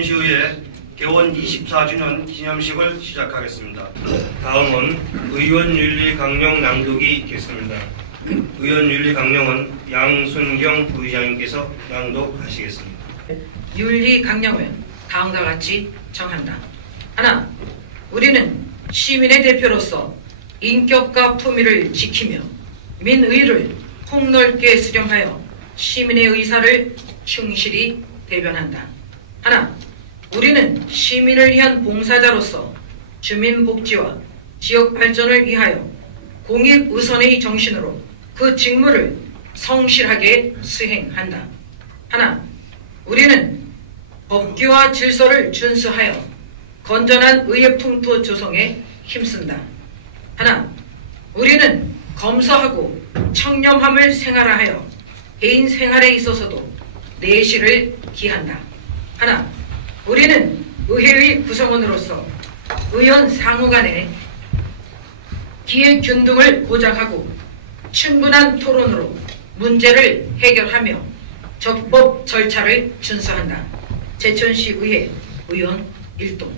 시의회 개원 24주년 기념식을 시작하겠습니다. 다음은 의원윤리 강령 낭독이 있겠습니다. 의원윤리 강령은 양순경 부의장님께서 낭독하시겠습니다. 윤리 강령을 다음과 같이 정한다. 하나, 우리는 시민의 대표로서 인격과 품위를 지키며 민의를 폭넓게 수렴하여 시민의 의사를 충실히 대변한다. 하나, 우리는 시민을 위한 봉사자로서 주민복지와 지역 발전을 위하여 공익우선의 정신으로 그 직무를 성실하게 수행한다. 하나, 우리는 법규와 질서를 준수하여 건전한 의회 풍토 조성에 힘쓴다. 하나, 우리는 검소하고 청렴함을 생활화하여 개인 생활에 있어서도 내실을 기한다. 하나, 우리는 의회의 구성원으로서 의원 상호 간의 기회균등을 보장하고 충분한 토론으로 문제를 해결하며 적법 절차를 준수한다. 제천시 의회 의원 일동.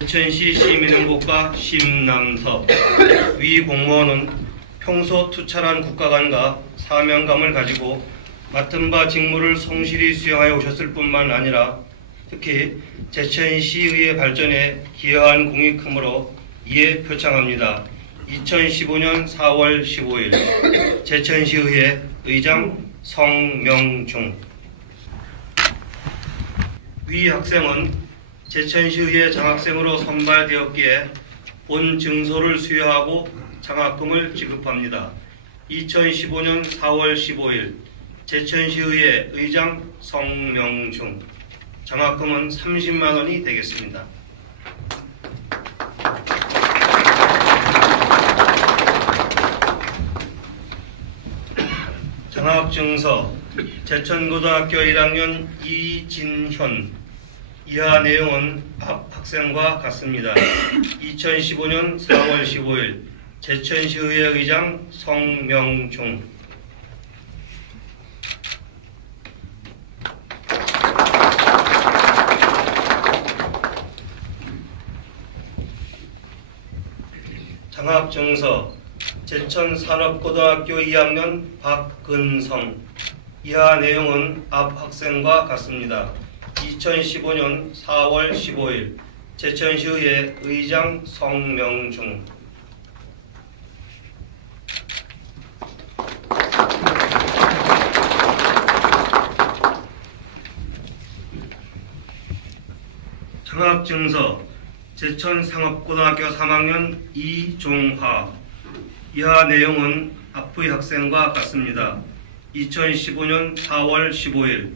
제천시 시민행복과 심남섭. 위 공무원은 평소 투철한 국가관과 사명감을 가지고 맡은 바 직무를 성실히 수행하여 오셨을 뿐만 아니라 특히 제천시의회 발전에 기여한 공이 크므로 이에 표창합니다. 2015년 4월 15일 제천시의회 의장 성명중. 위 학생은 제천시의회 장학생으로 선발되었기에 본 증서를 수여하고 장학금을 지급합니다. 2015년 4월 15일 제천시의회 의장 성명중. 장학금은 30만 원이 되겠습니다. 장학증서 제천고등학교 1학년 이진현. 이하 내용은 앞 학생과 같습니다. 2015년 4월 15일 제천시의회 의장 성명중. 장학증서 제천산업고등학교 2학년 박근성. 이하 내용은 앞 학생과 같습니다. 2015년 4월 15일 제천시의회 의장 성명중. 장학증서 제천상업고등학교 3학년 이종화. 이하 내용은 앞의 학생과 같습니다. 2015년 4월 15일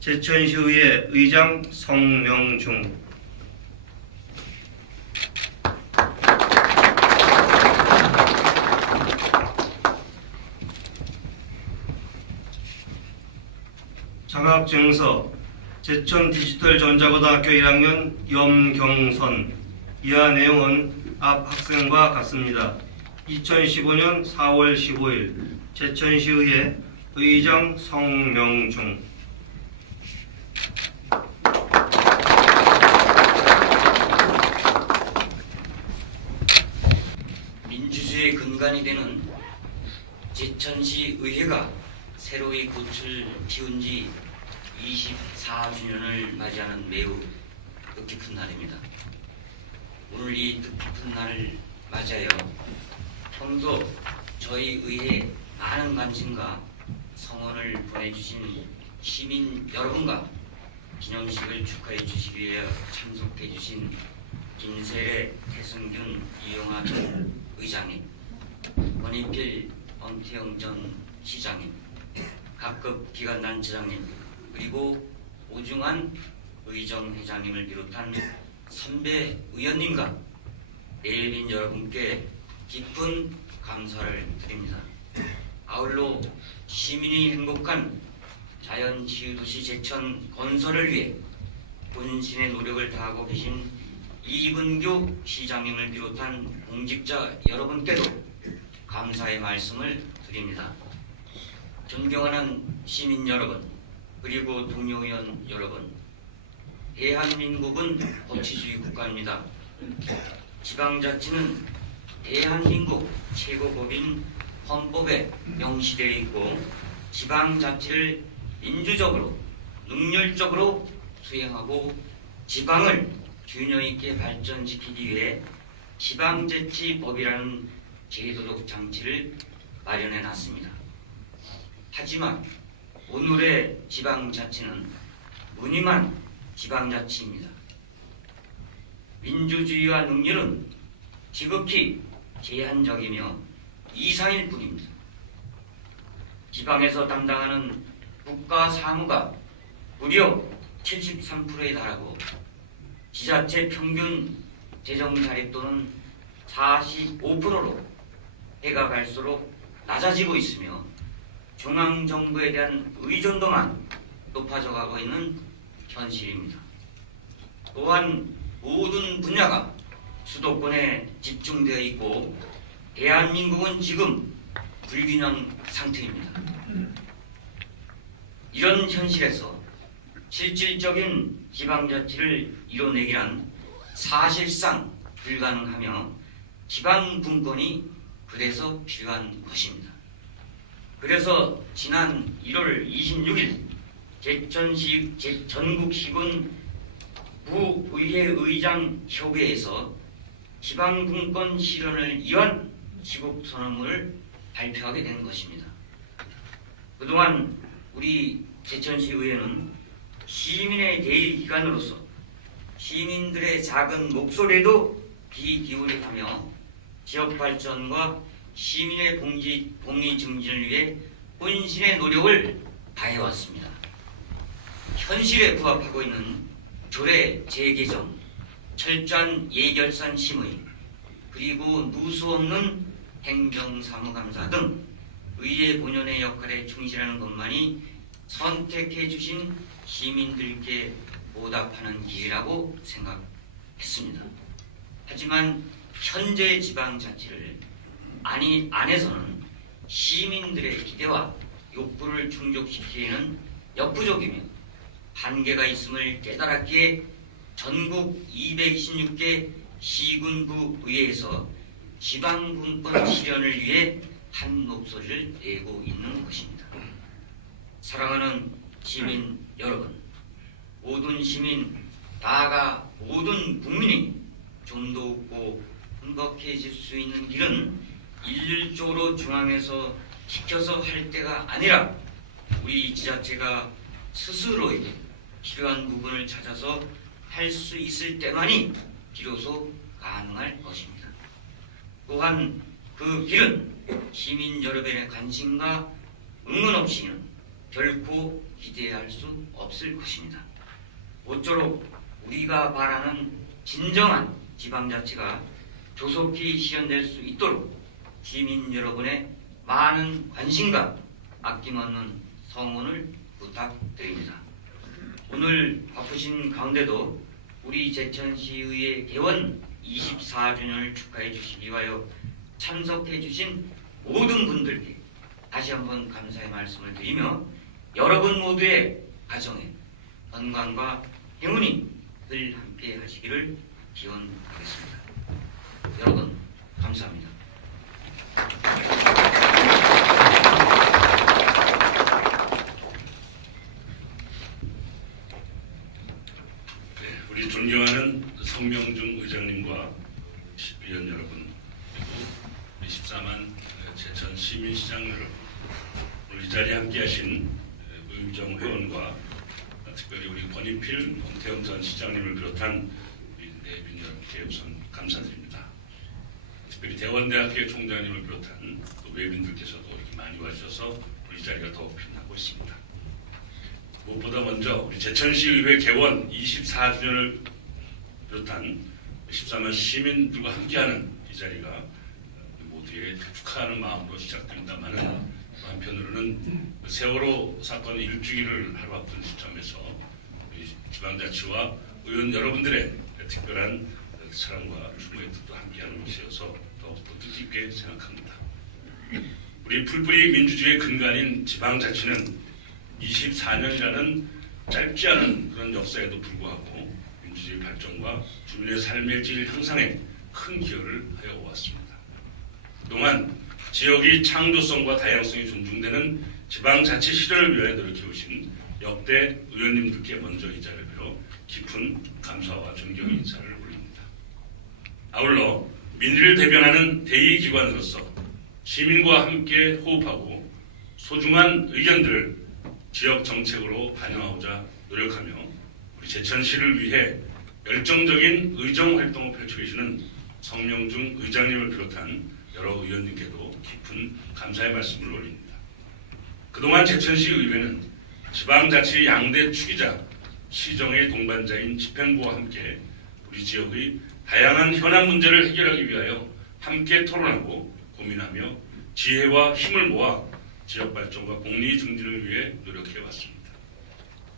제천시의회 의장 성명중. 장학증서 제천디지털전자고등학교 1학년 염경선. 이하 내용은 앞 학생과 같습니다. 2015년 4월 15일 제천시의회 의장 성명중. 민주주의의 근간이 되는 제천시 의회가 새로이 꽃을 피운 지 24주년을 맞이하는 매우 뜻깊은 날입니다. 오늘 이 뜻깊은 날을 맞이하여 평소 저희 의회에 많은 관심과 성원을 보내주신 시민 여러분과 기념식을 축하해 주시기 위해 참석해 주신 김세례, 태승균, 이용하 전 의장님, 권익필, 엄태영 전 시장님, 각급 기관단체장님, 그리고 오중환 의정회장님을 비롯한 선배 의원님과 내빈 여러분께 깊은 감사를 드립니다. 아울러 시민이 행복한 자연치유도시 제천 건설을 위해 본신의 노력을 다하고 계신 이분교 시장님을 비롯한 공직자 여러분께도 감사의 말씀을 드립니다. 존경하는 시민 여러분, 그리고 동료 의원 여러분, 대한민국은 법치주의 국가입니다. 지방자치는 대한민국 최고법인 헌법에 명시되어 있고 지방자치를 민주적으로 능률적으로 수행하고 지방을 균형 있게 발전시키기 위해 지방자치법이라는 제도적 장치를 마련해 놨습니다. 하지만 오늘의 지방자치는 무늬만 지방자치입니다. 민주주의와 능률은 지극히 제한적이며 이상일 뿐입니다. 지방에서 담당하는 국가 사무가 무려 73%에 달하고 지자체 평균 재정 자립도는 45%로 해가 갈수록 낮아지고 있으며 중앙정부에 대한 의존도만 높아져 가고 있는 현실입니다. 또한 모든 분야가 수도권에 집중되어 있고 대한민국은 지금 불균형 상태입니다. 이런 현실에서 실질적인 지방자치를 이뤄내기란 사실상 불가능하며 지방분권이 그래서 필요한 것입니다. 그래서 지난 1월 26일 제천시 전국시군 부의회의장 협의회에서 지방분권 실현을 위한 시국선언문을 발표하게 된 것입니다. 그동안 우리 제천시 의회는 시민의 대의기관으로서 시민들의 작은 목소리에도 귀 기울여가며 지역 발전과 시민의 복리 증진을 위해 혼신의 노력을 다해왔습니다. 현실에 부합하고 있는 조례 재개정, 철저한 예결산 심의, 그리고 누수 없는 행정사무감사 등 의회 본연의 역할에 충실하는 것만이 선택해 주신 시민들께 보답하는 길이라고 생각했습니다. 하지만 현재 지방자치를 안에서는 시민들의 기대와 욕구를 충족시키기에는 역부족이며 한계가 있음을 깨달았기에 전국 226개 시군구 의회에서 지방분권 실현을 위해 한 목소리를 내고 있는 것입니다. 사랑하는 시민 여러분, 모든 시민, 나아가 모든 국민이 좀 더 웃고 행복해질 수 있는 길은 일률적으로 중앙에서 지켜서 할 때가 아니라 우리 지자체가 스스로에게 필요한 부분을 찾아서 할 수 있을 때만이 비로소 가능할 것입니다. 또한 그 길은 시민 여러분의 관심과 응원 없이는 결코 기대할 수 없을 것입니다. 모쪼록 우리가 바라는 진정한 지방자치가 조속히 실현될 수 있도록 시민 여러분의 많은 관심과 아낌없는 성원을 부탁드립니다. 오늘 바쁘신 가운데도 우리 제천시의회 개원 24주년을 축하해 주시기 위하여 참석해 주신 모든 분들께 다시 한번 감사의 말씀을 드리며 여러분 모두의 가정에 건강과 행운이 늘 함께 하시기를 기원하겠습니다. 여러분 감사합니다. 우리 존경하는 성명중 의장님과 위원 여러분, 그리고 우리 14만 제천 시민시장 여러분, 오늘 이 자리에 함께하신 의정 회원과 특별히 우리 권인필 홍태영 전 시장님을 비롯한 우리 내빈 여러분께 우선 감사드립니다. 특별히 대원대학교 총장님을 비롯한 또 외빈들께서도 이렇게 많이 와주셔서 우리 자리가 더욱 빛나고 있습니다. 무엇보다 먼저 우리 제천시의회 개원 24주년을 비롯한 14만 시민들과 함께하는 이 자리가 모두의 축하하는 마음으로 시작된다마는 한편으로는 세월호 사건 1주기를 하루 앞둔 시점에서 지방자치와 의원 여러분들의 특별한 사랑과 추모의 뜻도 함께하는 것이어서 더욱더 뜻깊게 생각합니다. 우리 풀뿌리 민주주의의 근간인 지방자치는 24년이라는 짧지 않은 그런 역사에도 불구하고 민주주의 발전과 주민의 삶의 질 향상에 큰 기여를 해왔습니다. 그동안 지역의 창조성과 다양성이 존중되는 지방자치 실현을 위해 노력해오신 역대 의원님들께 먼저 이 자리를 빌어 깊은 감사와 존경의 인사를 올립니다. 아울러 민의를 대변하는 대의기관으로서 시민과 함께 호흡하고 소중한 의견들을 지역 정책으로 반영하고자 노력하며 우리 제천시를 위해 열정적인 의정 활동을 펼치고 계시는 성명중 의장님을 비롯한 여러 의원님께도 깊은 감사의 말씀을 올립니다. 그동안 제천시 의회는 지방자치 양대 축이자 시정의 동반자인 집행부와 함께 우리 지역의 다양한 현안 문제를 해결하기 위하여 함께 토론하고 고민하며 지혜와 힘을 모아 지역 발전과 공리 증진을 위해 노력해 왔습니다.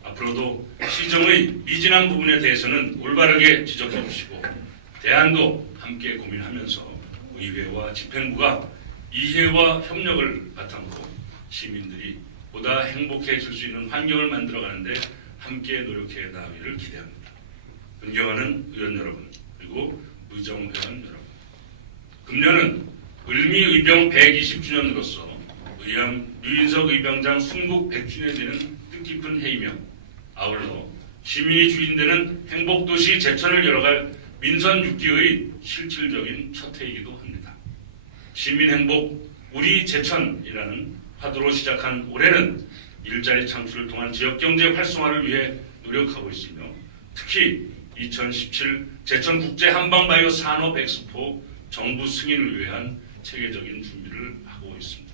앞으로도 시정의 미진한 부분에 대해서는 올바르게 지적해 주시고 대안도 함께 고민하면서 의회와 집행부가 이해와 협력을 바탕으로 시민들이 보다 행복해질 수 있는 환경을 만들어가는데 함께 노력해 나가기를 기대합니다. 존경하는 의원 여러분, 그리고 의정회원 여러분, 금년은 을미의병 120주년으로서 의암 류인석 의병장 순국 100주년이 되는 뜻깊은 해이며 아울러 시민이 주인되는 행복도시 제천을 열어갈 민선 6기의 실질적인 첫 해이기도 합니다. 시민행복 우리 제천이라는 화두로 시작한 올해는 일자리 창출을 통한 지역경제 활성화를 위해 노력하고 있으며 특히 2017 제천국제 한방바이오 산업 엑스포 정부 승인을 위한 체계적인 준비를 하고 있습니다.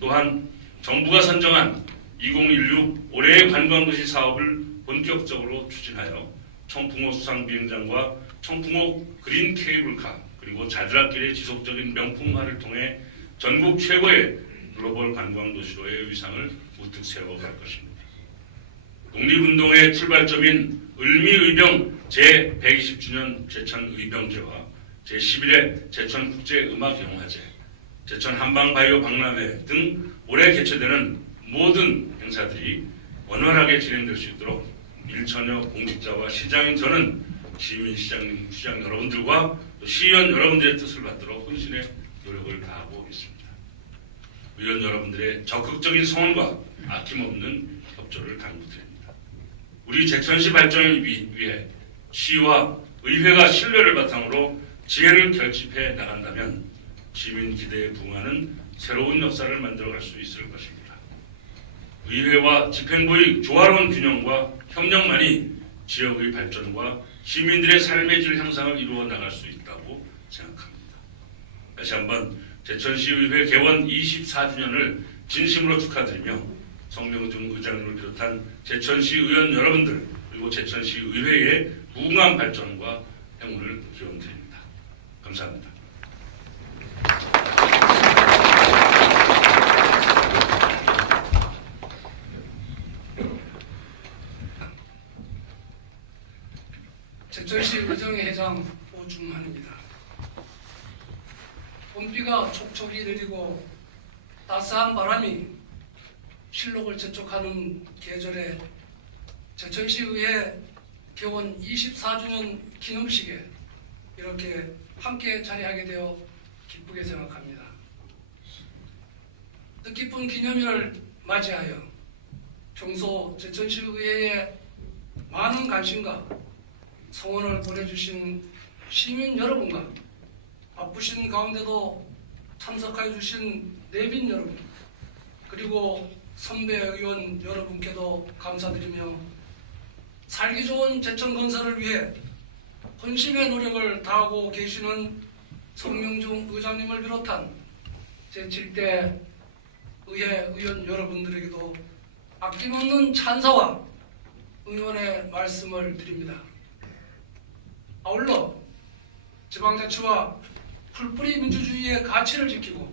또한 정부가 선정한 2016 올해의 관광도시 사업을 본격적으로 추진하여 청풍호 수상비행장과 청풍호 그린 케이블카 그리고 자드락길의 지속적인 명품화를 통해 전국 최고의 글로벌 관광도시로의 위상을 우뚝 세워갈 것입니다. 독립운동의 출발점인 을미의병 제120주년 제천의병제와 제11회 제천국제음악영화제, 제천한방바이오 박람회 등 올해 개최되는 모든 행사들이 원활하게 진행될 수 있도록 일천여 공직자와 시장인 저는 시장 여러분들과 또 시의원 여러분들의 뜻을 받도록 혼신의 노력을 다하고 있습니다. 의원 여러분들의 적극적인 성원과 아낌없는 협조를 당부드립니다. 우리 제천시 발전을 위해 시와 의회가 신뢰를 바탕으로 지혜를 결집해 나간다면 시민 기대에 부응하는 새로운 역사를 만들어갈 수 있을 것입니다. 의회와 집행부의 조화로운 균형과 협력만이 지역의 발전과 시민들의 삶의 질 향상을 이루어 나갈 수 있다고 생각합니다. 다시 한번 제천시의회 개원 24주년을 진심으로 축하드리며 성명중 의장님을 비롯한 제천시 의원 여러분들 그리고 제천시 의회의 무궁한 발전과 행운을 기원드립니다. 감사합니다. 제천시 의정회장 오중환입니다. 봄비가 촉촉이 내리고 따스한 바람이 실록을 재촉하는 계절에 제천시의회 개원 24주년 기념식에 이렇게 함께 자리하게 되어 기쁘게 생각합니다. 뜻깊은 기념일을 맞이하여 평소 제천시의회에 많은 관심과 성원을 보내주신 시민 여러분과 바쁘신 가운데도 참석해 주신 내빈 여러분 그리고 선배 의원 여러분께도 감사드리며 살기 좋은 제천 건설을 위해 헌신의 노력을 다하고 계시는 성명중 의장님을 비롯한 제7대 의회 의원 여러분들에게도 아낌없는 찬사와 응원의 말씀을 드립니다. 아울러 지방자치와 풀뿌리 민주주의의 가치를 지키고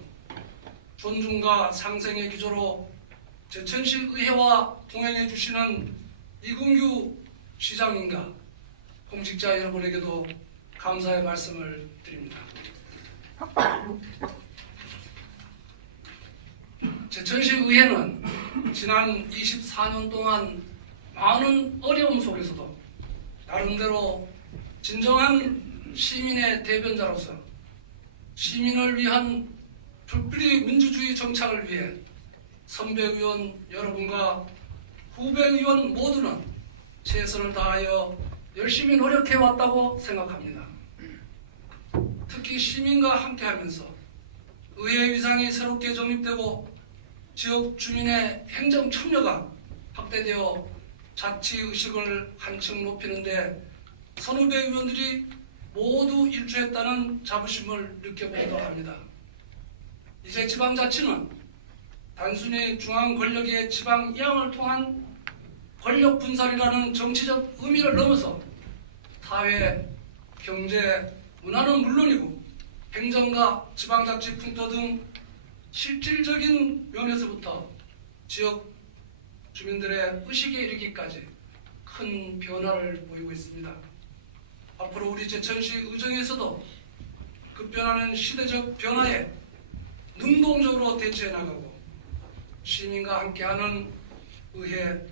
존중과 상생의 기조로 제천시 의회와 동행해 주시는 이근규 시장님과 공직자 여러분에게도 감사의 말씀을 드립니다. 제천시 의회는 지난 24년 동안 많은 어려움 속에서도 나름대로 진정한 시민의 대변자로서 시민을 위한 불필요 민주주의 정착을 위해 선배 의원 여러분과 후배 의원 모두는 최선을 다하여 열심히 노력해왔다고 생각합니다. 특히 시민과 함께하면서 의회 위상이 새롭게 정립되고 지역 주민의 행정 참여가 확대되어 자치의식을 한층 높이는 데 선후배 의원들이 모두 일조했다는 자부심을 느껴보기도 합니다. 이제 지방자치는 단순히 중앙 권력의 지방 이양을 통한 권력 분산이라는 정치적 의미를 넘어서 사회, 경제, 문화는 물론이고 행정과 지방자치 풍토 등 실질적인 면에서부터 지역 주민들의 의식에 이르기까지 큰 변화를 보이고 있습니다. 앞으로 우리 제천시 의정에서도 급변하는 시대적 변화에 능동적으로 대처해 나가고 시민과 함께하는 의회,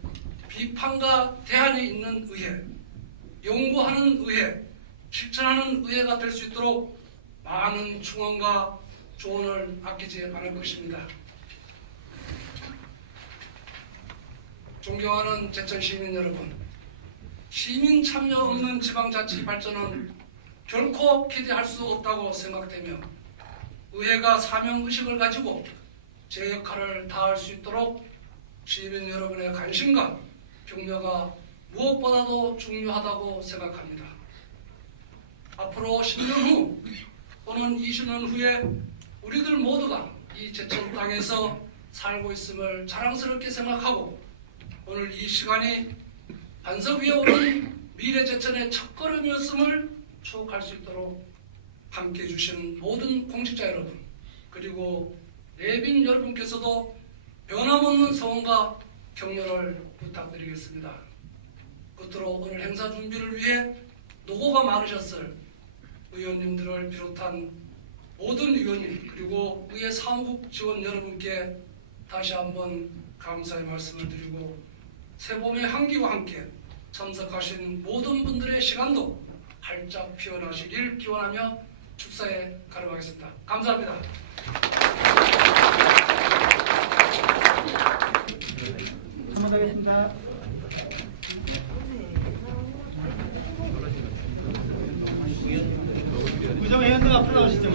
비판과 대안이 있는 의회, 연구하는 의회, 실천하는 의회가 될 수 있도록 많은 충원과 조언을 아끼지 않을 것입니다. 존경하는 제천 시민 여러분, 시민 참여 없는 지방자치 발전은 결코 기대할 수 없다고 생각되며 의회가 사명의식을 가지고 제 역할을 다할 수 있도록 시민 여러분의 관심과 격려가 무엇보다도 중요하다고 생각합니다. 앞으로 10년 후 또는 20년 후에 우리들 모두가 이 제천 땅에서 살고 있음을 자랑스럽게 생각하고 오늘 이 시간이 반석 위에 오른 미래 제천의 첫걸음이었음을 추억할 수 있도록 함께해 주신 모든 공직자 여러분 그리고 내빈 여러분께서도 변함없는 소원과 격려를 부탁드리겠습니다. 끝으로 오늘 행사 준비를 위해 노고가 많으셨을 의원님들을 비롯한 모든 의원님 그리고 의회 사무국 직원 여러분께 다시 한번 감사의 말씀을 드리고 새봄의 향기와 함께 참석하신 모든 분들의 시간도 활짝 피어나시길 기원하며 축사에 가름하겠습니다. 감사합니다. 한번 더 하겠습니다. 의정 의원님 앞으로 나오시죠.